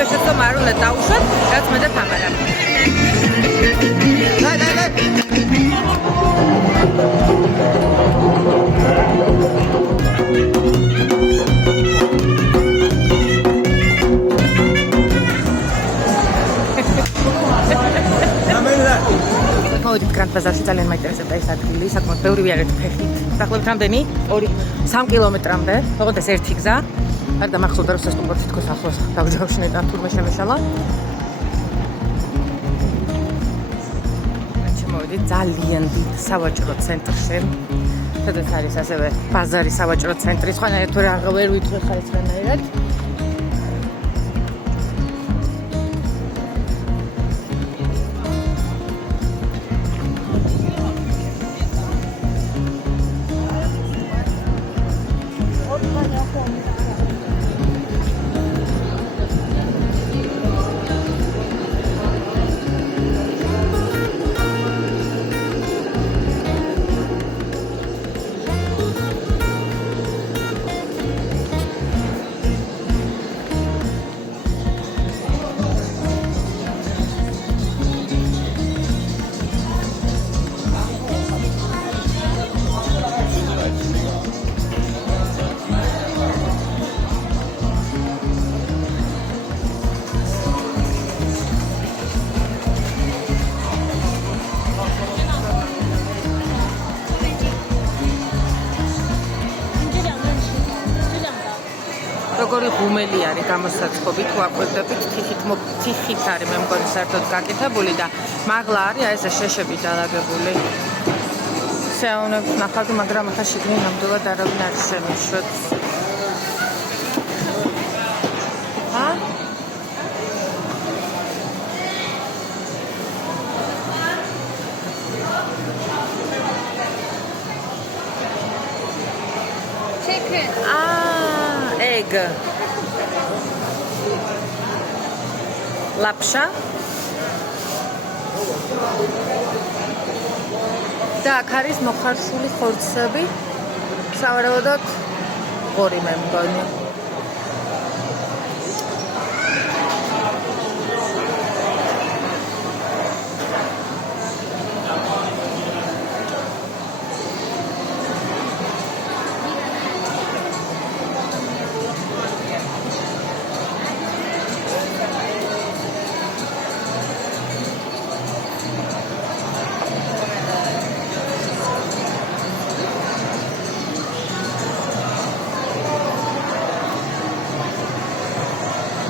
იგივე შეცდომ არ უნდა დაუშვათ, რაც მე და თამარა. მოვიდით გრანდ ბაზარში, ძალიან მაინტერესებდა ეს ადგილი, საკმაოდ ბევრი ვიარეთ ფეხით. დაახლოებით რამდენი? 3 კილომეტრამდე, ოღონდ ეს ერთი გზა. არ დამახსოვდა რომ სასტუმრო თითქოს ახლოს დავჯავშნედა თურმე შემეშალა. მოვიდით ძალიან დიდ სავაჭრო ცენტრში. სადაც არის ასევე ბაზარი, სავაჭრო ცენტრი, სხვანაირად ვერ ვიტყვი ხარ ეს რანაირად. როგორი ღუმელი არის გამოსაწყობი თუ აკვირდებით თიხით არის მე მგონი საერთოდ გაკეთებული და მაღლა არის აი ესე შეშები დალაგებული შეაუნებს ნახავდი მაგრამ ახლა შიგნით ნამდვილად არავინ არ შემიშვებს egg lapsha და აქ არის მოხარშული ხორცები სავარაუდოდ ორი მე მგონი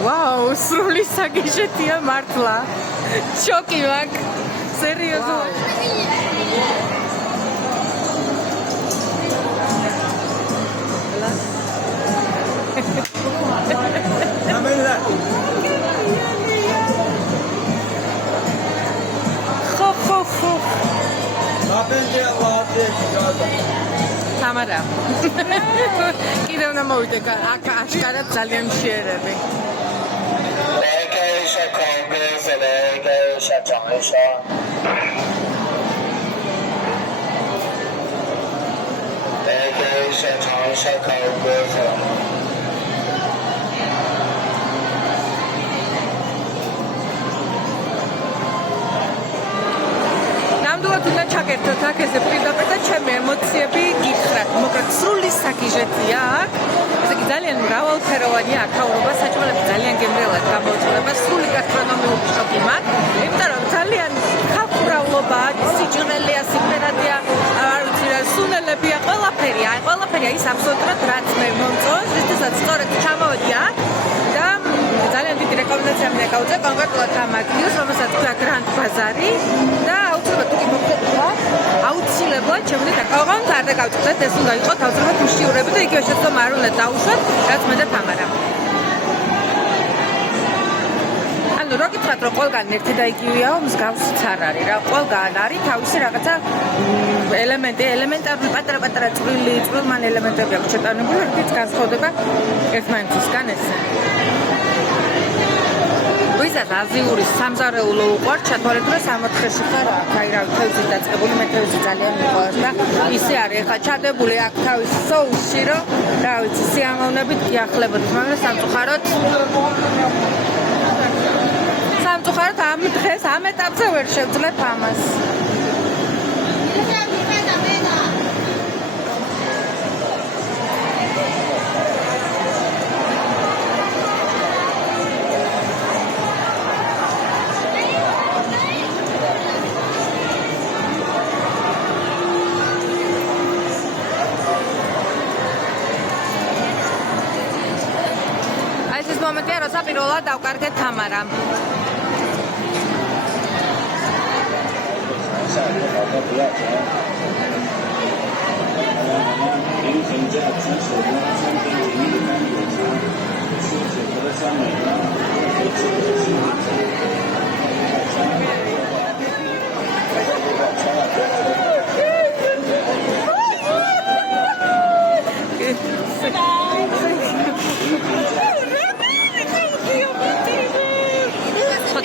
Wow, სრული საგეჟეთია მართლა. შოკი მაქვს. სერიოზულად. ხო. თამარა. კიდევ უნდა მოვიდე აქ აშკარად ძალიან მშიერები. ნამდვილად უნდა ჩაკერთოთ აქ ესე პირდაპირ და ჩემი ემოციები გითხრათ. მოკლედ სრული საგიჟეთია აქ. ესე იგი ძალიან მრავალფეროვანია აქაურობა, საჭმელები ძალიან გემრიელად გამოიყურება, სრული გასტრონომიული შოკი მაქვს. იმიტომ რომ ძალიან ხალხმრავლობაა, სიჭმელეა, სიმღერადია, არ ვიცი რა, სუნელებია, ყველაფერია. ყველაფერია ის აბსოლუტურად რაც მე მომწონს, რითაც სწორედ ჩამოვედი აქ და ძალიან დიდი რეკომენდაცია მინდა გავუწე კონკრეტულად ამ ადგილს, რომელსაც ქვია გრანდ ბაზარი და აუცილებლად თუ მოგხვდება, აუცილებლად შემიძლია ოღონდ არ დაგავწყვეტეთ, ეს უნდა იყოს აუცილებლად მშიურები და იგივე შეცდომ არ უნდა დაუშვათ, რაც მე და თამარა. ანუ რო გითხრათ რომ ყველგან ერთი და იგივეა, მსგავსიც არ არის რა. ყველგან არის თავისი რაღაცა ელემენტი, ელემენტარული პატარა წვრილმან ელემენტები აქვს შეტანებული, რითიც განსხვავდება ერთმანეთისგან ესე. ვისაც აზიური სამზარეულო უყვართ, ჩათვალეთ რომ 64-ში ხარ აქ, აი რა თევზით დაწყებული, მე თევზი ძალიან მიყვარს და ისე არის, ეხლა ჩადებული აქ თავის სოუსში, რომ რა ვიცი, სიამოვნებით გიახლებოდით, მაგრამ სამწუხაროდ მივწუხაროთ ამ დღეს ამ ეტაპზე ვერ შევძლებ ამას. ეს მომენტია, როცა პირველად დავკარგეთ თამარამ.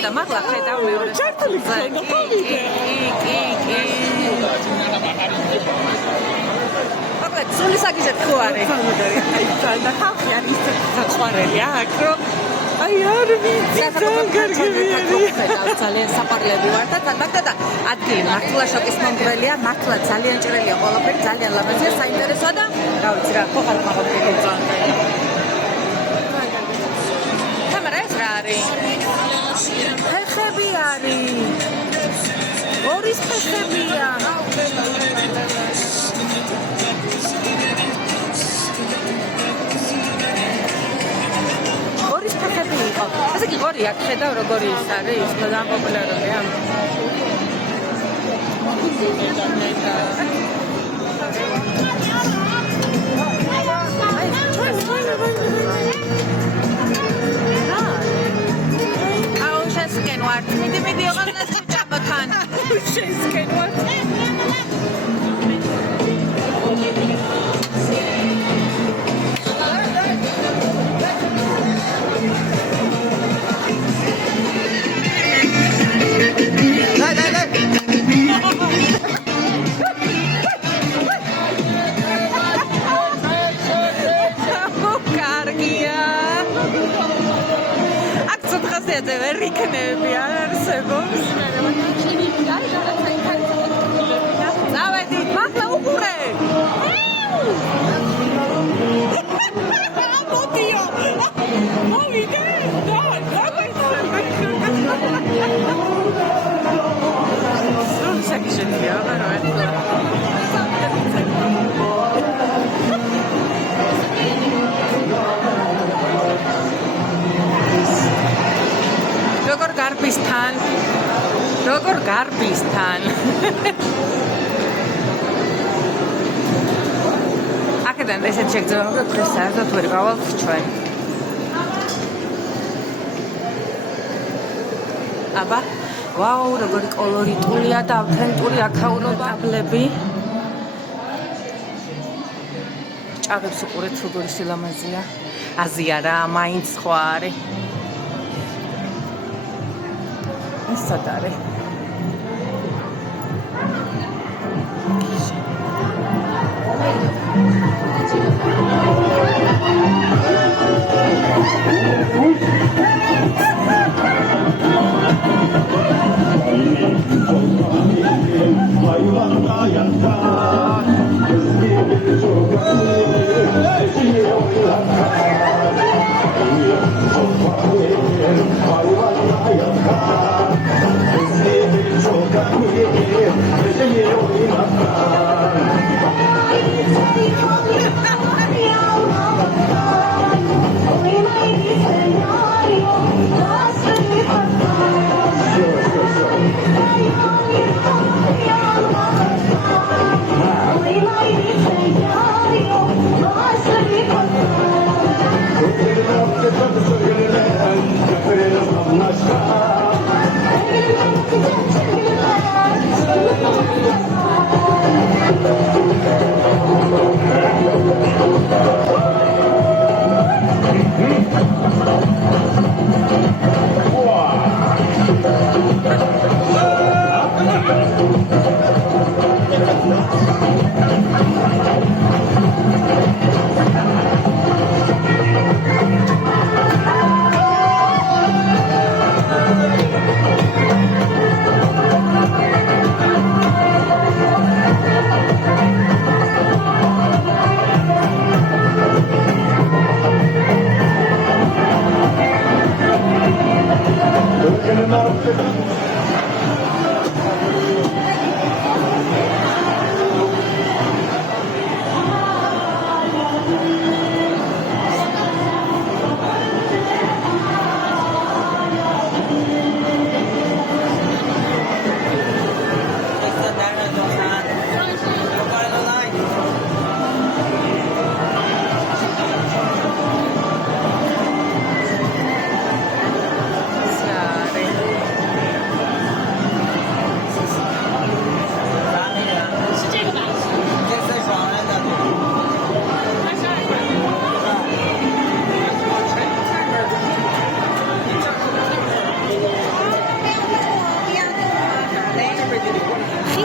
და მაგლა ხედავ მეორე ჩართული ხდება აკა სული საკიზეთ ხო არის და ხალხი არის საყვარელი აქ რომ აი არ ვიცი ძალიან საპარლები ვარ და მაგდა ადგილი მართლა შოკის მომგვრელია მართლა ძალიან ჭრელია ყველაფერი ძალიან ლამაზია საინტერესოა და რა ვიცი რა ხო ხარ მაგობრივი ძონი თამარა ეს რა არის ფეხები არის ორის ფეხებია ორის ფეხები იყო ესე იგი ორი აქ ხედავ როგორი ის არის ის ძალიან პოპულარულია Scan what? Midi video kan nasi cabakan. Scan what? Asta e very knebbi, არსებობს. Zavedi, maqla uqure. Modio. Movide. Sakişetiyor, როგორ გარბისთან აქედან ესეთ შეგრძნება რომ დღეს საერთოდ ვერ გავალთ ჩვენ აბა ვაუ როგორი კოლორიტულია და ავთენტური აქაურო ტაბლები ჭაღებს უყურეთ როგორი სილამაზეა აზია რა მაინც ხო არის სად არის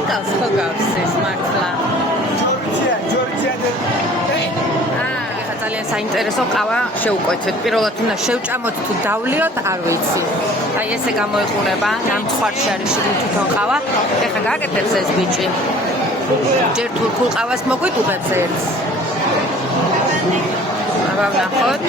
ტროპიკალს ხო გავსის მართლა. ეხლა ძალიან საინტერესო ყავა შევუკვეთეთ. პირველად უნდა შევჭამოთ თუ დავლიოთ, არ ვიცი. აი ესე გამოიყურება, გამწვარში არის შიგნით თვითონ ყავა. ეხლა გააკეთებს ეს ბიჭი. ჯერ თურქულ ყავას მოგვიტუღებს ერთს. აბა ვნახოთ.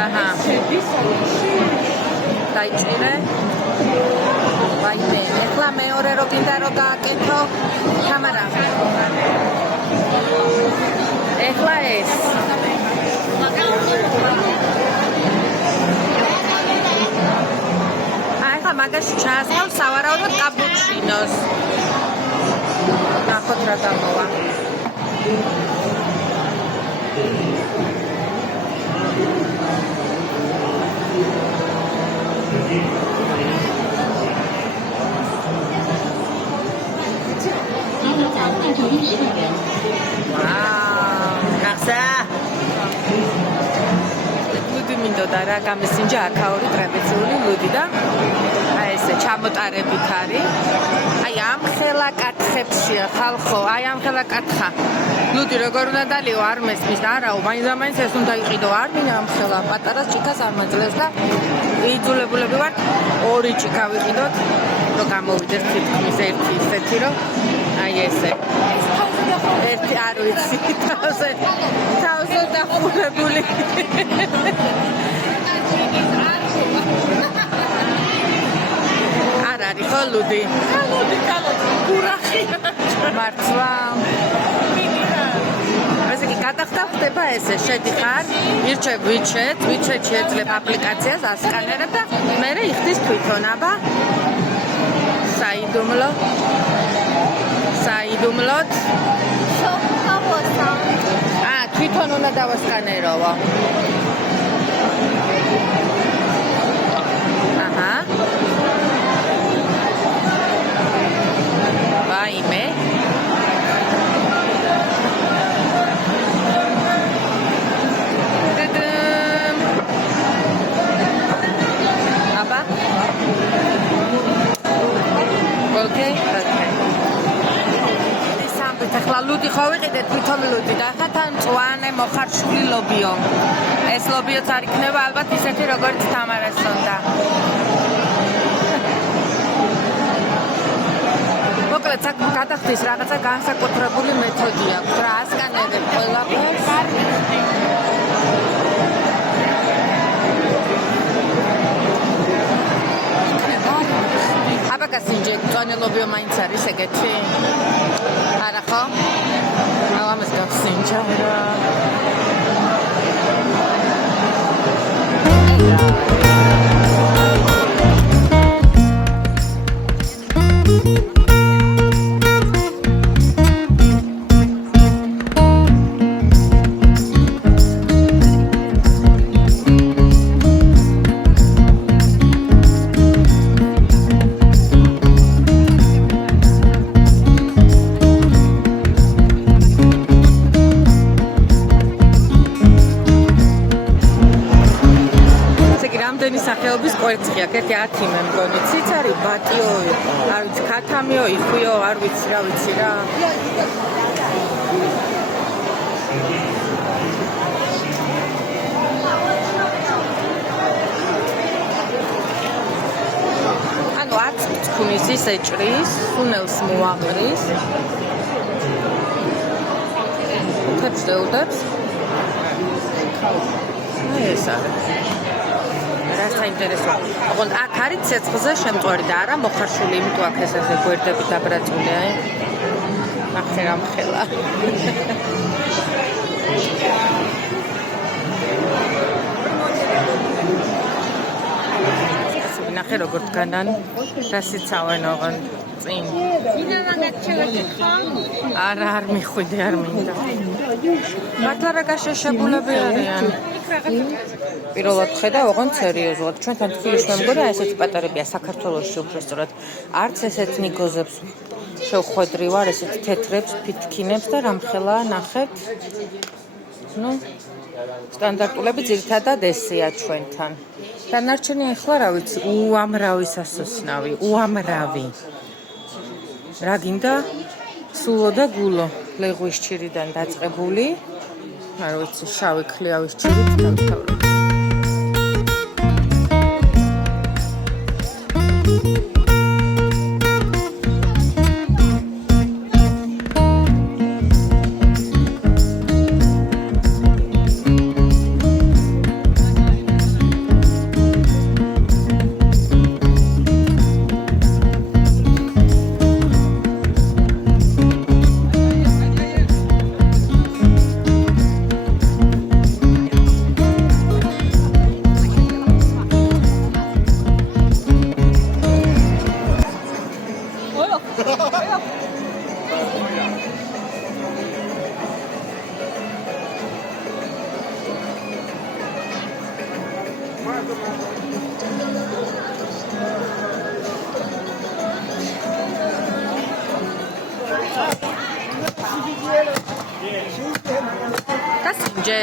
აჰა. დაიჭირე. ვაიმე, ეხლა მეორე რო გინდა რომ გააკეთო, თამარა. ეხლა ეს. ეხლა მაგაში ჩაასხავ სავარაუდოდ კაპუჩინოს. ნახოთ რა გამოვა. ლუდი მინდოდა რა გამესინჯა აქაური ტრადიციული ლუდი და აი ესე ჩამოტარებით არის. აი ამ ხელა კათხებშია ხალხო, აი ამ ხელა კათხა. ლუდი როგორ უნდა დალიო არ მესმის და არაო, მაინც ეს უნდა იყიდო არ მინდა ამ ხელა პატარას ჭიქას არ მაძლევს და იძულებულები ვართ ორი ჭიქა ვიყიდოთ, რომ გამოვიდეს თითქმის ერთი ისეთი რომ აი ესე. ერთი არ ვიცი თავზე დახურებული. არ არის ხო ლუდი? ლუდი კურახი. მართლა. ესე იგი გადახდა ხდება ესე, შედიხარ, ირჩევ ვიჩეთში ეძლებ აპლიკაციას, ასკანერებ და მერე იხდის თვითონ, აბა. საიდუმლოდ. თვითონ უნდა დავასკანეროვო. აჰა. ვაიმე. აბა. ოკეი. ეხლა ლუდი ხო ვიყიდეთ თვითონ ლუდი და ხა თან მწვანე მოხარშული ლობიო. ეს ლობიოც არ იქნება ალბათ ისეთი როგორც თამარას უნდა. მოკლედ აქ გადახდის რაღაცა განსაკუთრებული მეთოდი აქვს რა ასკანერებ ყველაფერს. აბაგასინჯე მწვანე ლობიო მაინც არის ეგეთი? არა ხო? ამას გავსინჯა რა. სახეობის კვერცხი აქვს, ერთი 10 მე მგონი, ციცარი, ბატიო, არ ვიცი, ქათამიო, იხუიო, არ ვიცი რა. ანუ არც თქმის ის ეჭრის, სუნელს მოაყრის. თებს დეუდებს. ეს არის. საინტერესო. ოღონდ აქ არის ცეცხლზე შემწვარი და არა მოხარშული, იმიტომ აქ ეს ასე გვერდები დაბრაწული, აი. ნახე რა მხელა. ნახე როგორ დგანან რა სიცავენ ოღონ წინ არა არ მიხვიდე არ მინდა მართლა რა გაშეშებულები არიან პირველად ხედავ ოღონ სერიოზულად ჩვენთან თბილისში მეგონა ესეთი პატარებია საქართველოში უბრალოდ არც ესეთ ნიგოზებს შევხვედრი ვარ ესეთ თეთრებს ფითქინებს და რამხელა ნახეთ ну სტანდარტულები ძირითადად ესეა ჩვენთან დანარჩენი ახლა რა ვიცი უამრავი სასოსნავი უამრავი რა გინდა სულო და გულო ლეღვის ჭირიდან დაწყებული არ ვიცი შავი ქლიავის ჭირით დამთავრდა გასინჯე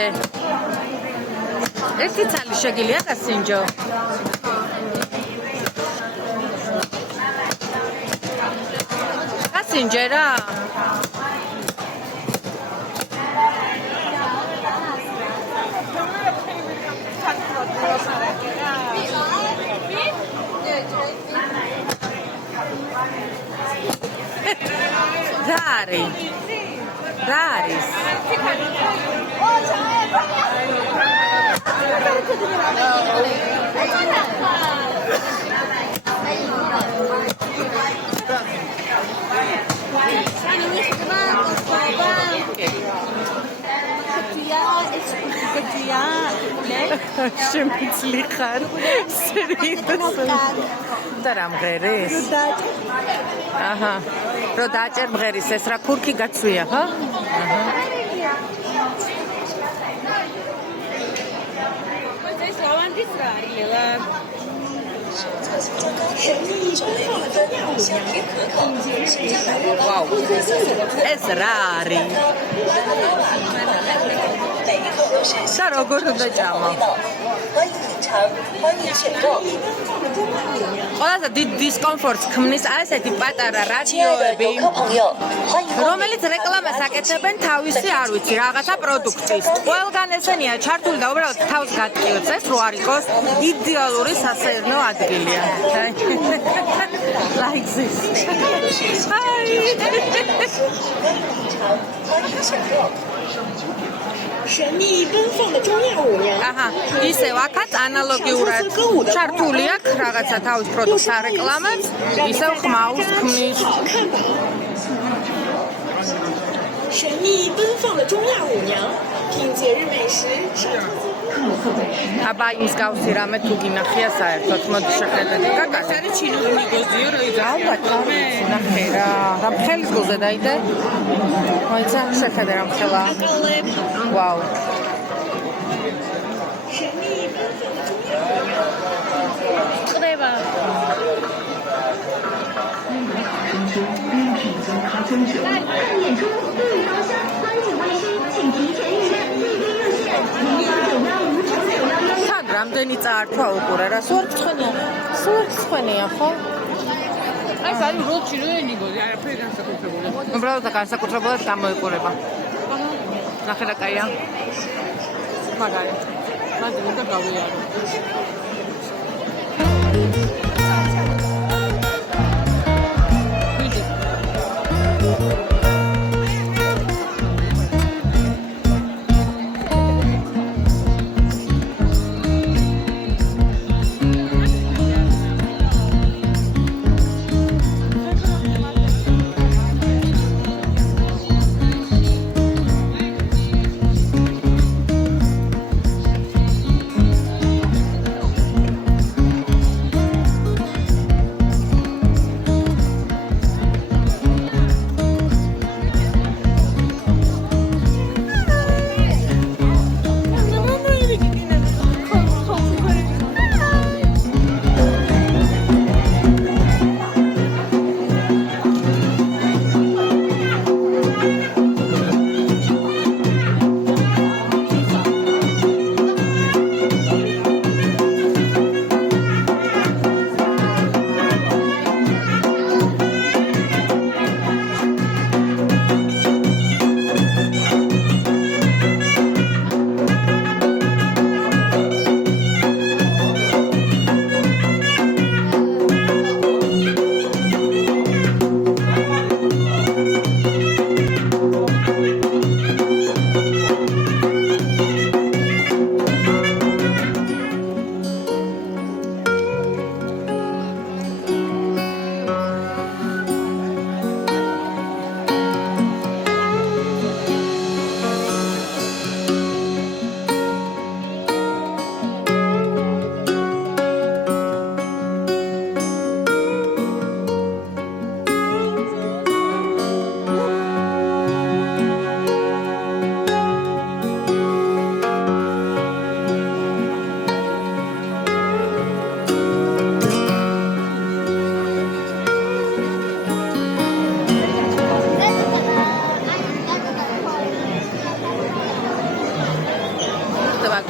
ერთი ცალი შეგილია გასინჯო გასინჯე რა რა არის შემიძლი ხარ სერიოზულად და რა მღერის აჰა რო დაჭერ მღერის ეს რა ქურქი გაცვია ხო აჰა ეს ლავანდის რა არის ლელა ვაუ ეს რა არის და როგორ უნდა ჭამო ყველაზე დიდ დისკომფორტს ქმნის ასეთი პატარა რადიოები რომელიც რეკლამას აკეთებენ თავისი არ ვიცი რაღაცა პროდუქტის ყველგან ესენია ჩართული და უბრალოდ თავს გატკივებს ეს რო არ იყოს იდეალური სასეირნო ადგილია like this აჰა ისევ აქაც ანალოგიურად ჩართული აქვს რაღაცა თავის პროდუქტს არეკლამებს ისევ ხმაურს ქმნის აბა ის გავსი რამე თუ გინახია საერთოდ მოდი შეხედეთ კაკას არის ჩინური ნიგოზიო რა იგა ალბათ ნახე რა რამხელის გულზე დაიდე მოიცა შეხედე რამხელა ვაუ ყდება 3 რამდენი წაართვა უყურე რა სუერცხენია ხო? ეს არის როჩინური ნიგოზი არაფერი განსაკუთრებული. უბრალოდ განსაკუთრებულად გამოიყურება. ნახე რა კაია. მაგარი. მაგ უნდა გავიარო.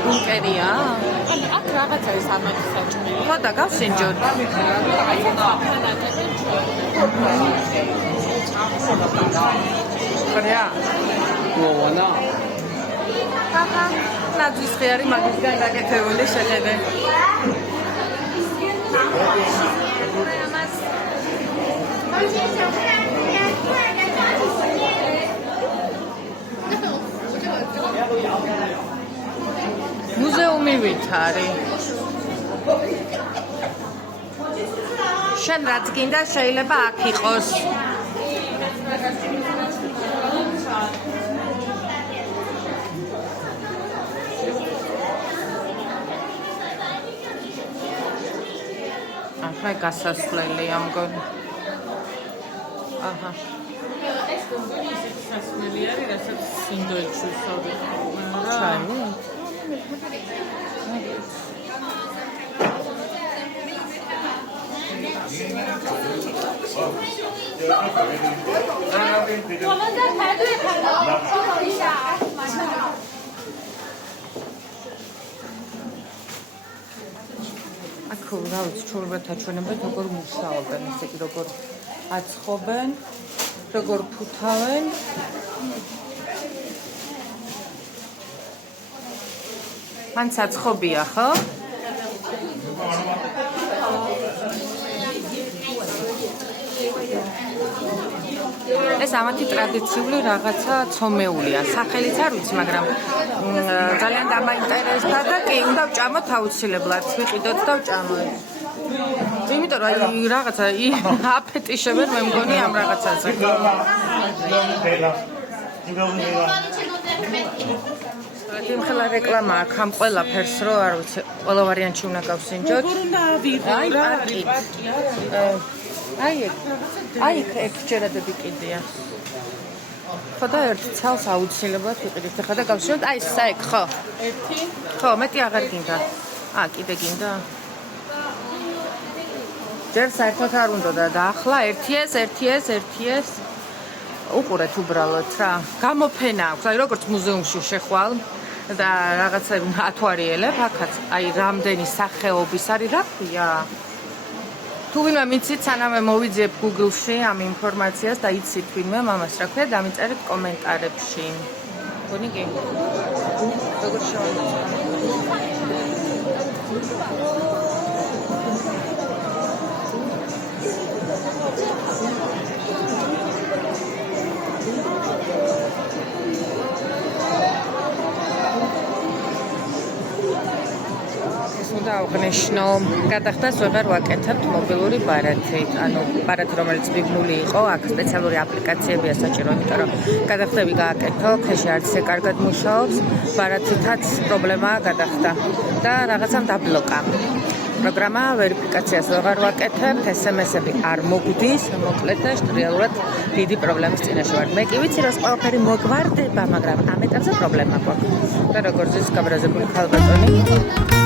ბუნკერია? აქ რაღაცა ის ამათი საჭმელი. ხო და გავსინჯოთ. ხრია. მოანა. ჰაჰა. ნაძვის ხიარი მაგისგან გაკეთებული შეხედე. მუზეუმი ვითარი. შენ რაც გინდა შეიძლება აქ იყოს. ახლა გასასვლელია მგონი. აჰა. ეს გონი ისეთი სასმელი არის, რასაც სინდოელში ვსაუბრობ. ჩაი. აქ რავი ჩურბათა ჩვენებად როგორ მუშაობენ, ესე იგი როგორ აცხობენ, როგორ ფუთავენ. მან საცხობია, ხო? ეს ამათი ტრადიციული რაღაცა ცომეულია. სახელიც არ ვიცი, მაგრამ ძალიან დამაინტერესდა და კი, უნდა ვჭამოთ აუცილებლად, ვიყიდოთ და ვჭამოთ. იმიტომ რომ აი რაღაცა აფეტიშებენ მე მგონი ამ რაღაცაზე. იმხელა რეკლამა აქვს ამ ყველაფერს, რომ არ ვიცი, ყველა ვარიანტში უნდა გავსინჯოთ. აი პარკი. აი ეგ ჯერადები კიდია. ხო და ერთ ცალს აუცილებლად ვიყიდით. ხა და გავსინჯოთ. აი საიქ, ხო? ერთი. ხო, მეტი აღარ გინდა. კიდე გინდა. ჯერ საერთოდ არ უნდა და ახლა ერთი ეს. უყურეთ უბრალოდ რა. გამოფენა აქვს. აი როგორც მუზეუმში შეხვალ და რაღაცები ათვარიელებ აქაც. აი რამდენი სახეობის არის, რა ქვია? თუ ვინმე მიცით, სანამ მოვიძიებ Google-ში ამ ინფორმაციას და იცით ვინმე მამას რა ქვია, დამიწერეთ კომენტარებში. გონი კი? როგორ შევამოწმო? აღნიშნო, გადახდას ვეღარ ვაკეთებთ მობილური ბარათით. ანუ ბარათი, რომელიც მიბნული იყო, აქ სპეციალური აპლიკაციებია საჭირო, იმიტომ რომ გადახდები გააკეთო, ქეში არც ისე კარგად მუშაობს, ბარათითაც პრობლემაა გადახდა და რაღაცამ დაბლოკა. პროგრამა ვერიფიკაციას ვეღარ ვაკეთებთ, SMS-ები არ მოგვდის, მოკლედ და რეალურად დიდი პრობლემის წინაშე ვარ. მე კი ვიცი, რომ ყველაფერი მოგვარდება, მაგრამ ამ ეტაპზე პრობლემა გვაქვს. და როგორც ის გაბრაზებული ქალბატონი